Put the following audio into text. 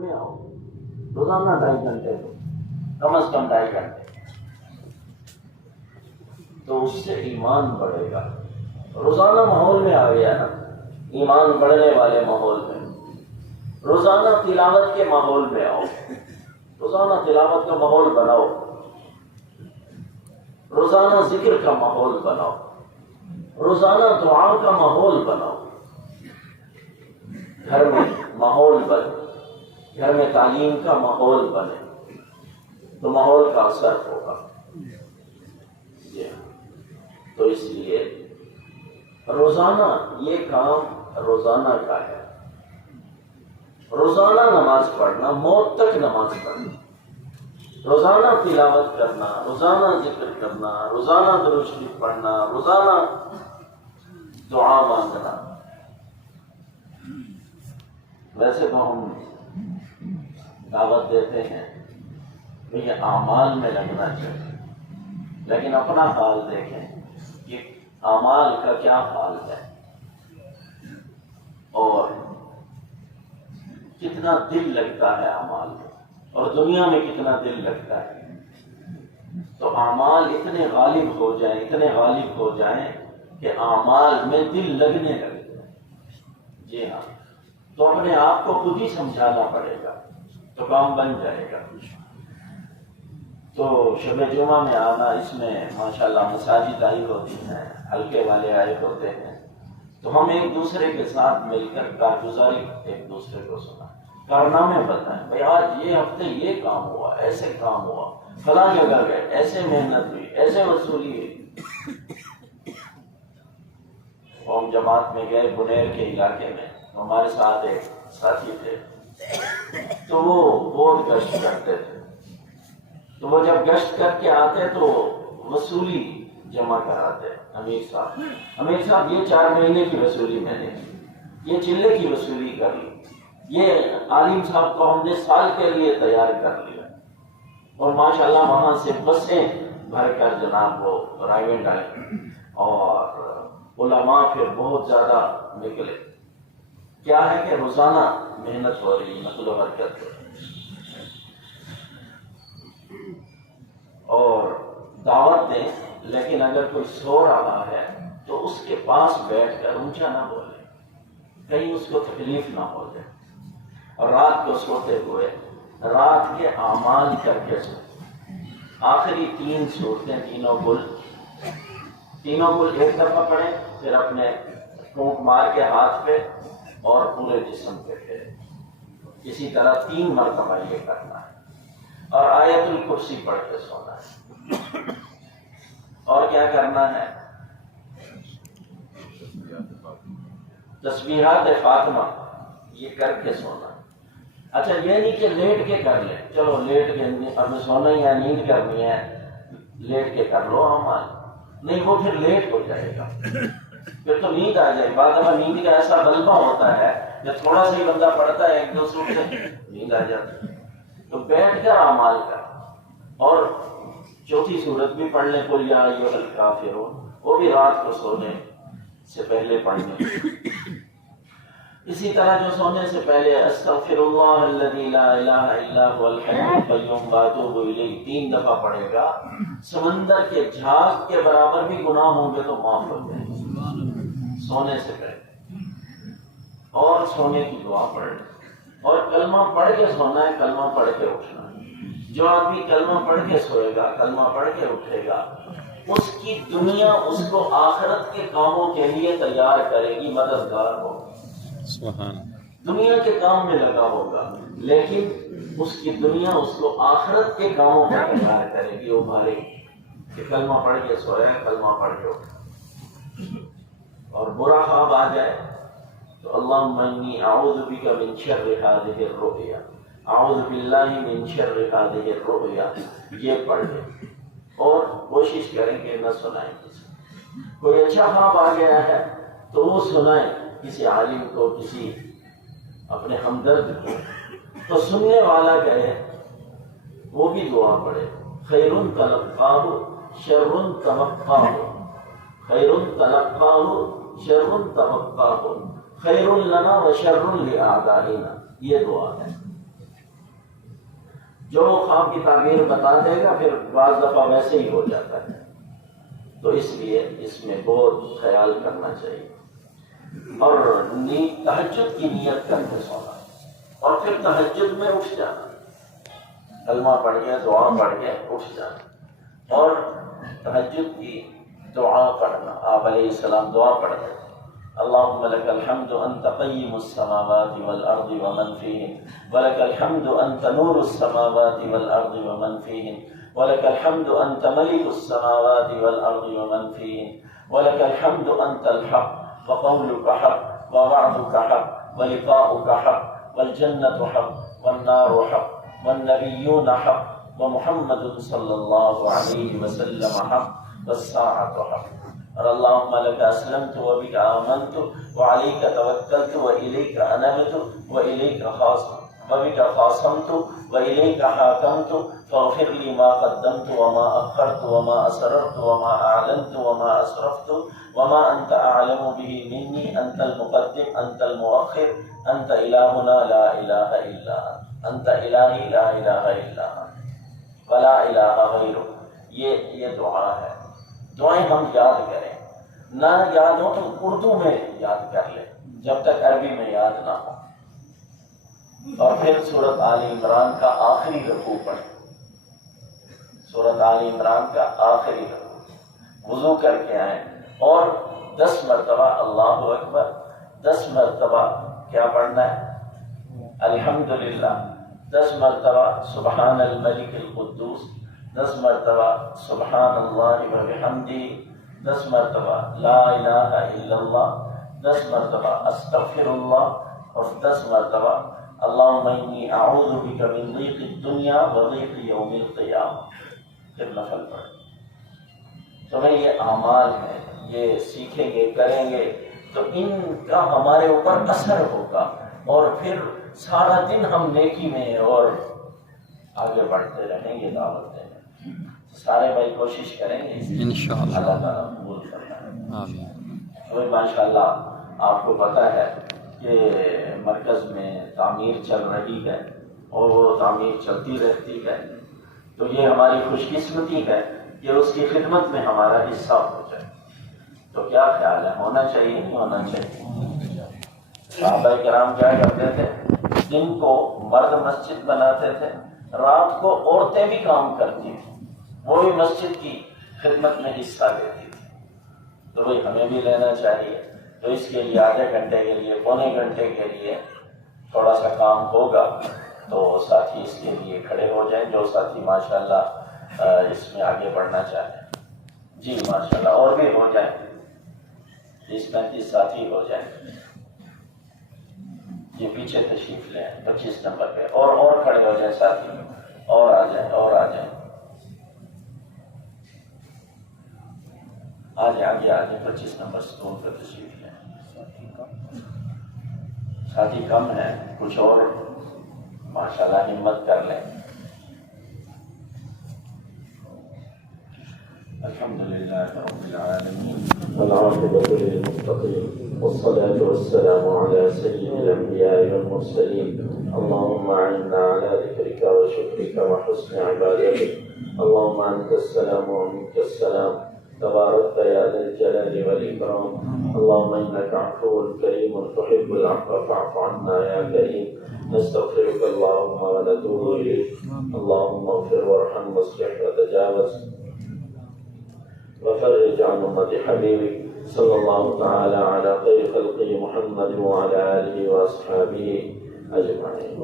میں آؤ، روزانہ 2.5 گھنٹے دو، کم از کم 2.5 گھنٹے، تو اس سے ایمان بڑھے گا۔ روزانہ ماحول میں آ گیا نا، ایمان بڑھنے والے ماحول میں، روزانہ تلاوت کے ماحول میں آؤ، روزانہ تلاوت کا ماحول بناؤ، روزانہ ذکر کا ماحول بناؤ، روزانہ دعا کا ماحول بناؤ، گھر میں ماحول بنے، گھر میں تعلیم کا ماحول بنے تو ماحول کا اثر ہوگا۔ جی ہاں، تو اس لیے روزانہ یہ کام روزانہ کا ہے، روزانہ نماز پڑھنا، موت تک نماز پڑھنا، روزانہ تلاوت کرنا، روزانہ ذکر کرنا، روزانہ درود شریف پڑھنا، روزانہ دعا مانگنا۔ ویسے تو ہم دعوت دیتے ہیں کہ یہ اعمال میں لگنا چاہیے، لیکن اپنا حال دیکھیں کہ اعمال کا کیا حال ہے اور کتنا دل لگتا ہے اعمال میں، اور دنیا میں کتنا دل لگتا ہے۔ تو اعمال اتنے غالب ہو جائیں، اتنے غالب ہو جائیں کہ اعمال میں دل لگنے لگے۔ جی ہاں، تو اپنے آپ کو خود ہی سمجھانا پڑے گا تو کام بن جائے گا۔ تو شب جمعہ میں آنا، اس میں ماشاءاللہ مساجد آئی ہوتی ہیں، حلقے والے آئے ہوتے ہیں، تو ہم ایک دوسرے کے ساتھ مل کر کارگزاری ایک دوسرے کو سنا، کارنامے بتائیں، بھائی آج یہ ہفتے یہ کام ہوا، ایسے کام ہوا، فلاں جگہ گئے، ایسے محنت ہوئی، ایسے وصولی ہوئی۔ ہم جماعت میں گئے بنیر کے علاقے میں، ہمارے ساتھ ایک ساتھی تھے، تو وہ بہت گشت کرتے تھے، تو وہ جب گشت کر کے آتے تو وصولی جمع کراتے۔ امیر صاحب یہ 4 مہینے کی وصولی میں نے کی، یہ چلے کی وصولی کر لی، یہ عالم صاحب کو ہم نے سال کے لیے تیار کر لیا، اور ماشاءاللہ وہاں سے بسیں بھر کر جناب وہ پرائیویٹ آئے، اور علماء پھر بہت زیادہ نکلے۔ کیا ہے کہ روزانہ محنت ہو رہی، نقل و حرکت ہو رہی، اور دعوت دیں، لیکن اگر کوئی سو رہا ہے تو اس کے پاس بیٹھ کر اونچا نہ بولے، کہیں اس کو تکلیف نہ ہو جائے، اور رات کو سوتے ہوئے رات کے اعمال کر کے سوتے، آخری 3 صورتیں، تینوں کل ایک دفعہ پڑھیں، پھر اپنے پھونک مار کے ہاتھ پہ اور پورے جسم پہ پھیرے، اسی طرح 3 مرتبہ یہ کرنا ہے، اور آیت الکرسی پڑھ کے سونا ہے۔ اور کیا کرنا ہے؟ تسبیحات فاطمہ یہ کر کے سونا۔ اچھا یہ نہیں کہ لیٹ کے کر لیں، چلو لیٹ کے ہمیں سونا ہی ہے، نیند کرنی ہے، لیٹ کے کر لو اعمال، نہیں وہ پھر لیٹ ہو جائے گا، پھر تو نیند آ جائے۔ بعد میں نیند کا ایسا غلبہ ہوتا ہے جب تھوڑا سا ہی بندہ پڑھتا ہے 1-2 سورت سے نیند آ جاتی ہے۔ تو بیٹھ کر اعمال کر، اور 4تھی سورت بھی پڑھ لیں، قل یا ایھا الکافرون، وہ بھی رات کو سونے سے پہلے پڑھنے۔ اسی طرح جو سونے سے پہلے استغفر اللہ الذی لا الہ الا هو الحی القیوم واتوب الیہ 3 دفعہ پڑھے گا، سمندر کے جھاگ کے برابر بھی گناہ ہوں گے تو معاف ہو جائیں گے سونے سے پہلے۔ اور سونے کی دعا پڑھ لیں، اور کلمہ پڑھ کے سونا ہے، کلمہ پڑھ کے اٹھنا ہے۔ جو آدمی کلمہ پڑھ کے سوئے گا، کلمہ پڑھ کے اٹھے گا، اس کی دنیا اس کو آخرت کے کاموں کے لیے تیار کرے گی، مددگار ہوگی، دنیا کے کام میں لگا ہوگا، لیکن اس کی دنیا اس کو آخرت کے کاموں میں تیار کرے گی، ابھارے گی کہ کلمہ پڑھ کے سویا، کلمہ پڑھ کے اٹھا۔ اور برا خواب آ جائے تو اللہم انی اعوذ بک من شر ہذہ الرؤیا، اعوذ باللہ من شر ہذہ الرؤیا، یہ پڑھ لیں، اور کوشش کریں کہ نہ سنائیں کسی۔ کوئی اچھا خواب آ گیا ہے تو وہ سنائیں کسی عالم کو، کسی اپنے ہمدرد کو، تو سننے والا کہے، وہ بھی دعا پڑھے، خیر تلقاہ شر توقاہ، خیر تلقاہ شر توقاہ، خیر لنا و شر لاعدائنا، یہ دعا ہے۔ جو خواب کی تعبیر بتا دے گا پھر بعض دفعہ ویسے ہی ہو جاتا ہے. تو اس لیے اس میں بہت خیال کرنا چاہیے. اور تہجد کی نیت کر کے سونا اور پھر تہجد میں اٹھ جانا، کلمہ پڑھ کے دعا پڑھ کے اٹھ جانا. اور تہجد کی دعا پڑھنا، آپ علیہ السلام دعا پڑھتے تھے، اللهم لك الحمد أنت قيم السماوات والأرض ومن فيهن ولك الحمد أنت نور السماوات والأرض ومن فيهن ولك الحمد أنت ملك السماوات والأرض ومن فيهن ولك الحمد أنت الحق وقولك حق ووعدك حق ولقاؤك حق والجنة حق والنار حق والنبيون حق ومحمد صلى الله عليه وسلم حق والساعة حق. اور اللهم لك اسلمت وبك آمنت وعليك توكلت واليك انبت واليك وبك خاصمت واليك حاكمت فاغفر لي ما قدمت وما اخرت وما اسررت وما اعلنت وما اسرفت وما انت اعلم به مني انت المقدم انت المؤخر انت الهنا لا اله الا انت الهي لا اله الا انت ولا اله غيرك. یہ دعا ہے. دعائیں ہم یاد کریں، نہ یاد ہو تو اردو میں یاد کر لیں جب تک عربی میں یاد نہ ہو. اور پھر سورۃ آل عمران کا آخری رکوع پڑھیں. سورۃ آل عمران کا آخری رکوع وضو کر کے آئیں اور 10 مرتبہ اللہ اکبر، 10 مرتبہ کیا پڑھنا ہے؟ الحمدللہ، 10 مرتبہ سبحان الملک القدوس، 10 مرتبہ سبحان اللہ وبحمدہ، 10 مرتبہ لا الہ الا اللہ، 10 مرتبہ استغفر اللہ، اور 10 مرتبہ اللہم انی اعوذ بک من ضیق الدنیا وضیق یوم القیامہ. پھر نفل پڑھیں. تو بھائی یہ اعمال ہیں، یہ سیکھیں گے کریں گے تو ان کا ہمارے اوپر اثر ہوگا اور پھر سارا دن ہم نیکی میں اور آگے بڑھتے رہیں گے دعوت دینے. سارے بھائی کوشش کریں گے انشاءاللہ، اللہ تعالیٰ قبول کرنا ہے. تو ماشاءاللہ آپ کو پتہ ہے کہ مرکز میں تعمیر چل رہی ہے اور وہ تعمیر چلتی رہتی ہے. تو یہ ہماری خوش قسمتی ہے کہ اس کی خدمت میں ہمارا حصہ ہو جائے. تو کیا خیال ہے، ہونا چاہیے نہیں ہونا چاہیے؟ صحابہ کرام کیا کرتے تھے، دن کو مرد مسجد بناتے تھے، رات کو عورتیں بھی کام کرتی تھیں، وہ بھی مسجد کی خدمت میں حصہ لیتی تھی. تو بھائی ہمیں بھی لینا چاہیے. تو اس کے لیے آدھے گھنٹے کے لیے، پونے گھنٹے کے لیے تھوڑا سا کام ہوگا تو ساتھی اس کے لیے کھڑے ہو جائیں، جو ساتھی ماشاءاللہ اس میں آگے بڑھنا چاہتے ہیں. جی ماشاءاللہ، اور بھی ہو جائیں، 30-35 ساتھی ہو جائیں. جی پیچھے تشریف لیں 25 نمبر پہ، اور کھڑے ہو جائیں ساتھی، اور آ جائیں آگے آ جائیں 25 نمبر ستون پہ تشریف لیں. ساتھی کم ہیں، کچھ اور ماشاءاللہ ہمت کر لیں. الحمدللہ رب العالمین والعاقبۃ للمتقین والصلاة والسلام علی سید الانبیاء والمرسلین. اللهم اعنا على ذکرک وشکرک وحسن عبادتک. اللهم انت السلام ومنک السلام تبارک یا ذا الجلال والاکرام. اللهم انك عفو کریم تحب العفو فاعف عنا یا کریم. نستغفرك اللهم ونتوب إليك. اللهم اغفر وارحم واصلح وتجاوز وفرج عن أمة حبيبك صلى الله تعالى على خير خلقه محمد وعلى آله وأصحابه أجمعين.